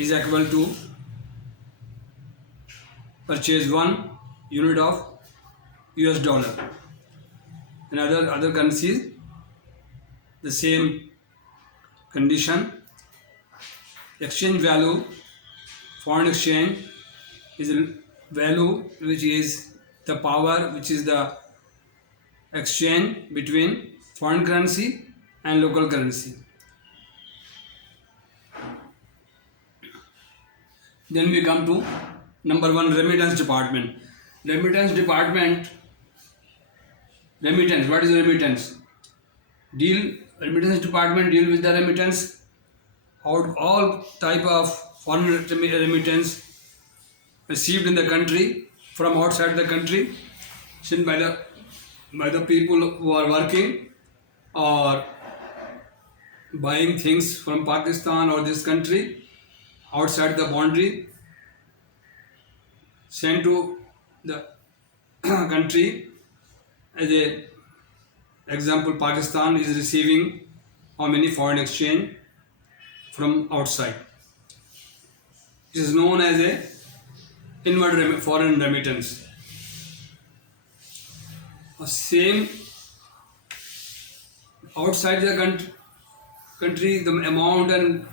is equal to purchase 1 unit of US dollar. In other currencies, the same condition. Exchange value, foreign exchange is a value which is the power, which is the exchange between foreign currency and local currency. Then we come to number 1, remittance department. Remittance department, remittance. What is remittance? Remittance department deal with the remittance, all type of foreign remittance received in the country from outside the country, sent by the people who are working or buying things from Pakistan or this country outside the boundary, sent to the country. As a example, Pakistan is receiving how many foreign exchange from outside. It is known as a inward foreign remittance. Same outside the country, the amount and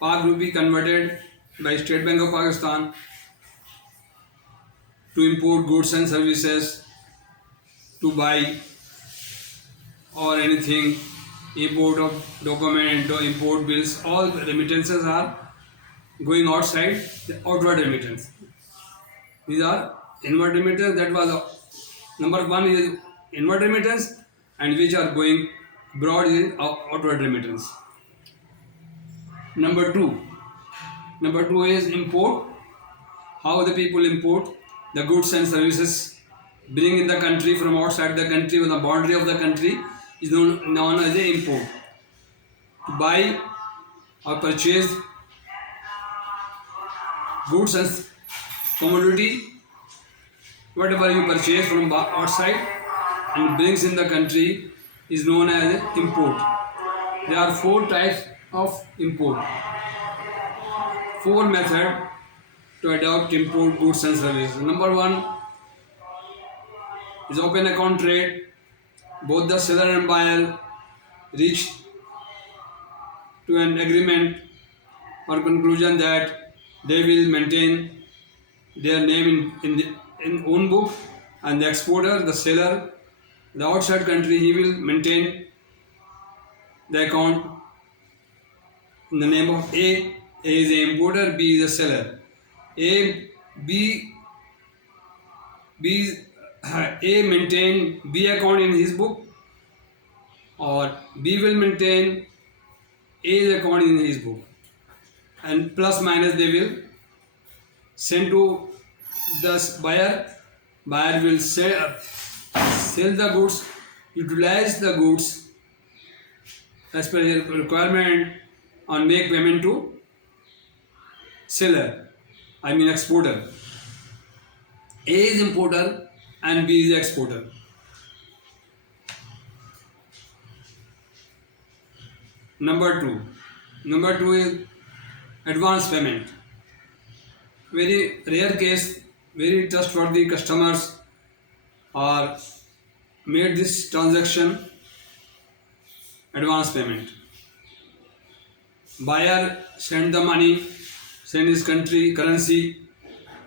Pak rupee converted by State Bank of Pakistan to import goods and services, to buy or anything, import of document or import bills, all remittances are going outside the outward remittance. These are inward remittance. That was number 1 is inward remittance, and which are going abroad is outward remittance. Number 2 is import. How the people import the goods and services, bring in the country from outside the country with the boundary of the country is known as a import. To buy or purchase goods and commodity, whatever you purchase from outside and brings in the country is known as import. There are 4 types of import. 4 methods to adopt import goods and services. Number 1 is open account trade. Both the seller and buyer reach to an agreement or conclusion that they will maintain their name in own book, and the exporter, the seller, the outside country, he will maintain the account in the name of A. A is the importer, B is the seller. A maintain B account in his book, or B will maintain A's account in his book, and plus minus they will send to the buyer. Buyer will sell the goods, utilize the goods as per his requirement, and make payment to seller, I mean exporter. A is importer and B is exporter. Number 2 is advance payment. Very rare case, very trustworthy customers are made this transaction, advance payment. Buyer send the money, send his country currency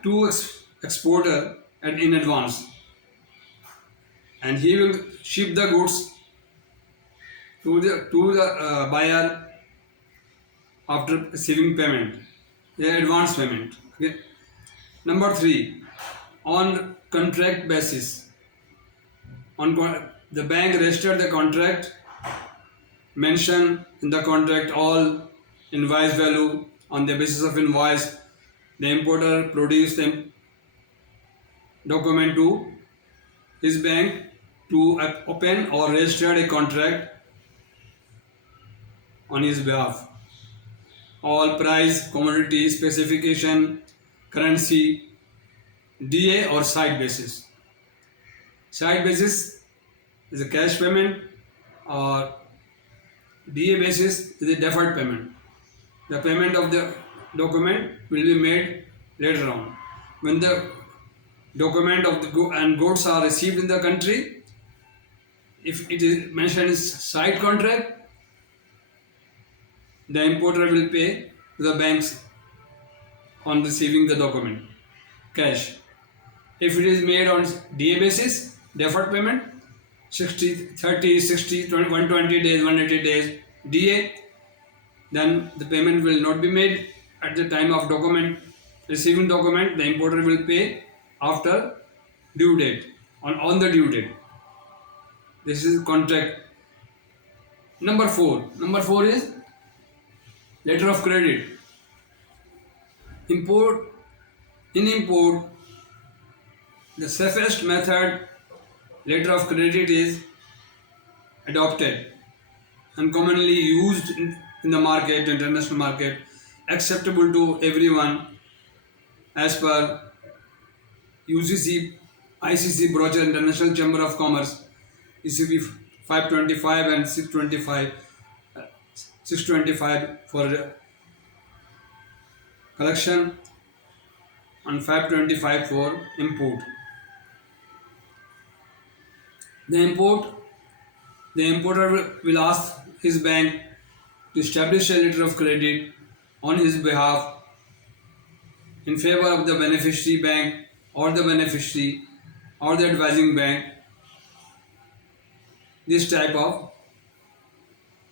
to exporter and in advance, and he will ship the goods to the buyer after receiving payment, the advance payment. Okay. Number 3, on contract basis. The bank registered the contract, mention in the contract all invoice value. On the basis of invoice, the importer produced the document to his bank to open or register a contract on his behalf. All price, commodity, specification, currency, DA or side basis. Side basis is a cash payment, or DA basis is a deferred payment. The payment of the document will be made later on. When the document of the and goods are received in the country, if it is mentioned as side contract, the importer will pay to the banks on receiving the document, cash. If it is made on DA basis, deferred payment, 60, 30, 60, 20, 120 days, 180 days, DA, then the payment will not be made at the time of document, receiving document, the importer will pay after due date, on the due date. This is contract. Number 4. Number 4 is letter of credit. Import. In import, the safest method, letter of credit, is adopted and commonly used in the market, international market, acceptable to everyone as per UCC, ICC brochure, International Chamber of Commerce, ECB 525 and 625, 625 for collection and 525 for import. The importer will ask his bank to establish a letter of credit on his behalf in favor of the beneficiary bank or the beneficiary or the advising bank. This type of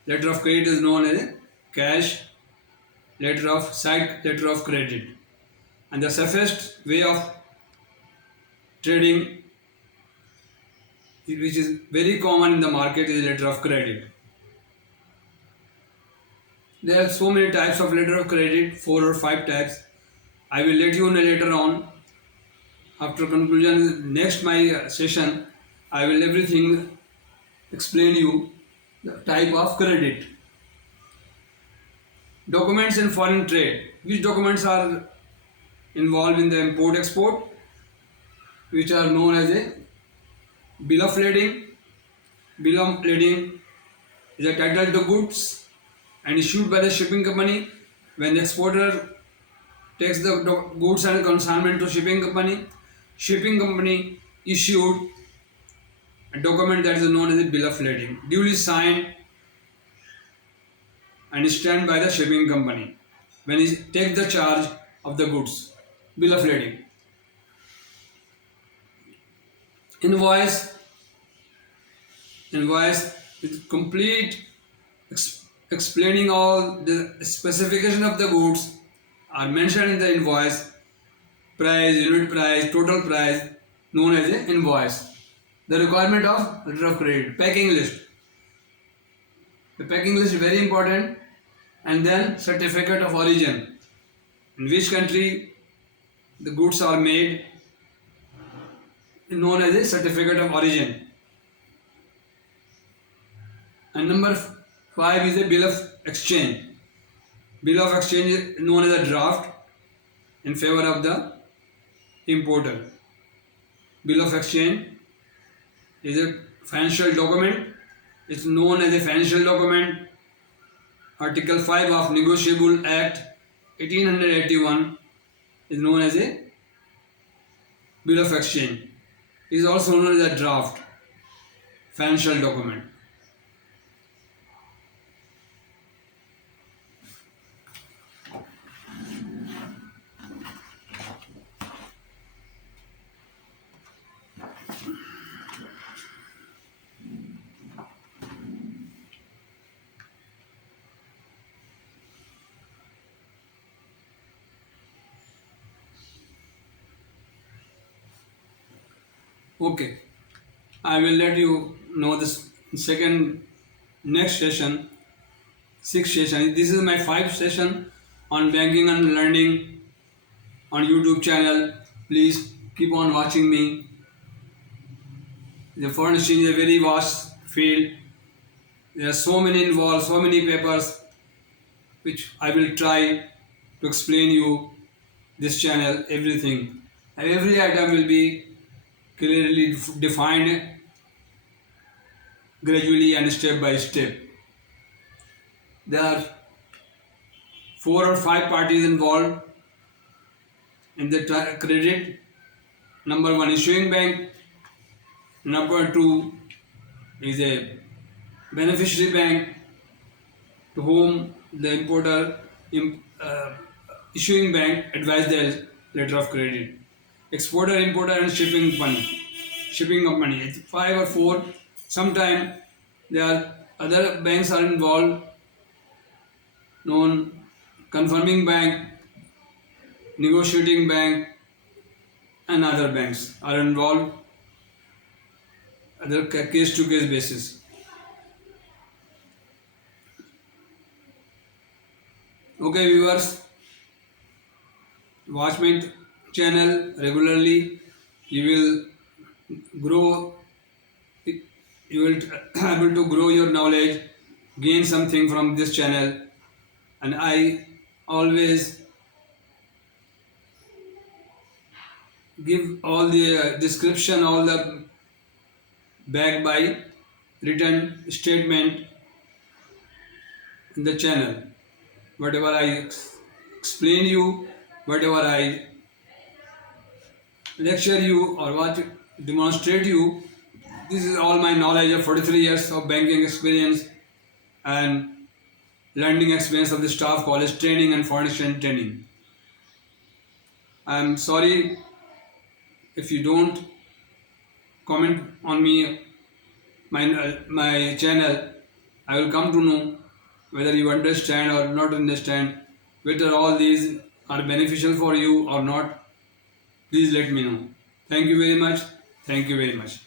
letter of credit is known as a cash letter of credit. And the safest way of trading, which is very common in the market, is letter of credit. There are so many types of letter of credit, 4 or 5 types. I will let you know later on. After conclusion, next my session, I will everything explain you the type of credit. Documents in foreign trade. Which documents are involved in the import export? Which are known as a bill of lading. Bill of lading is a title to goods and issued by the shipping company. When the exporter takes the goods and consignment to shipping company issued a document that is known as a bill of lading, duly signed and stamped by the shipping company when he takes the charge of the goods. Bill of lading. Invoice with complete explaining all the specification of the goods are mentioned in the invoice. Price, unit price, total price, known as an invoice. The requirement of letter of credit. Packing list. The packing list is very important. And then certificate of origin. In which country the goods are made, known as a certificate of origin. And number 5 is a bill of exchange. Bill of exchange is known as a draft in favor of the importer. Bill of exchange is a financial document. It's known as a financial document. Article 5 of Negotiable Act 1881 is known as a bill of exchange. It is also known as a draft financial document. Okay, I will let you know this next session, 6th session. This is my 5th session on banking and learning on YouTube channel. Please keep on watching me. The foreign exchange is a very vast field. There are so many involved, so many papers, which I will try to explain you this channel, everything. And every item will be clearly defined gradually and step by step. There are 4 or 5 parties involved in the credit. Number 1, issuing bank. Number 2 is a beneficiary bank to whom the importer issuing bank advised the letter of credit. Exporter, importer, and shipping money. Shipping of money. It's 5 or 4. Sometime there are other banks are involved, known confirming bank, negotiating bank, and other banks are involved, other case to case basis. Okay, viewers, watch my channel regularly. You will grow. You will able to grow your knowledge, gain something from this channel, and I always give all the description, all the backed by written statement in the channel. Whatever I explain you, whatever I lecture you or what demonstrate you, this is all my knowledge of 43 years of banking experience and learning experience of the staff college training and foreign exchange training. I am sorry if you don't comment on me, my channel. I will come to know whether you understand or not understand, whether all these are beneficial for you or not. Please let me know. Thank you very much. Thank you very much.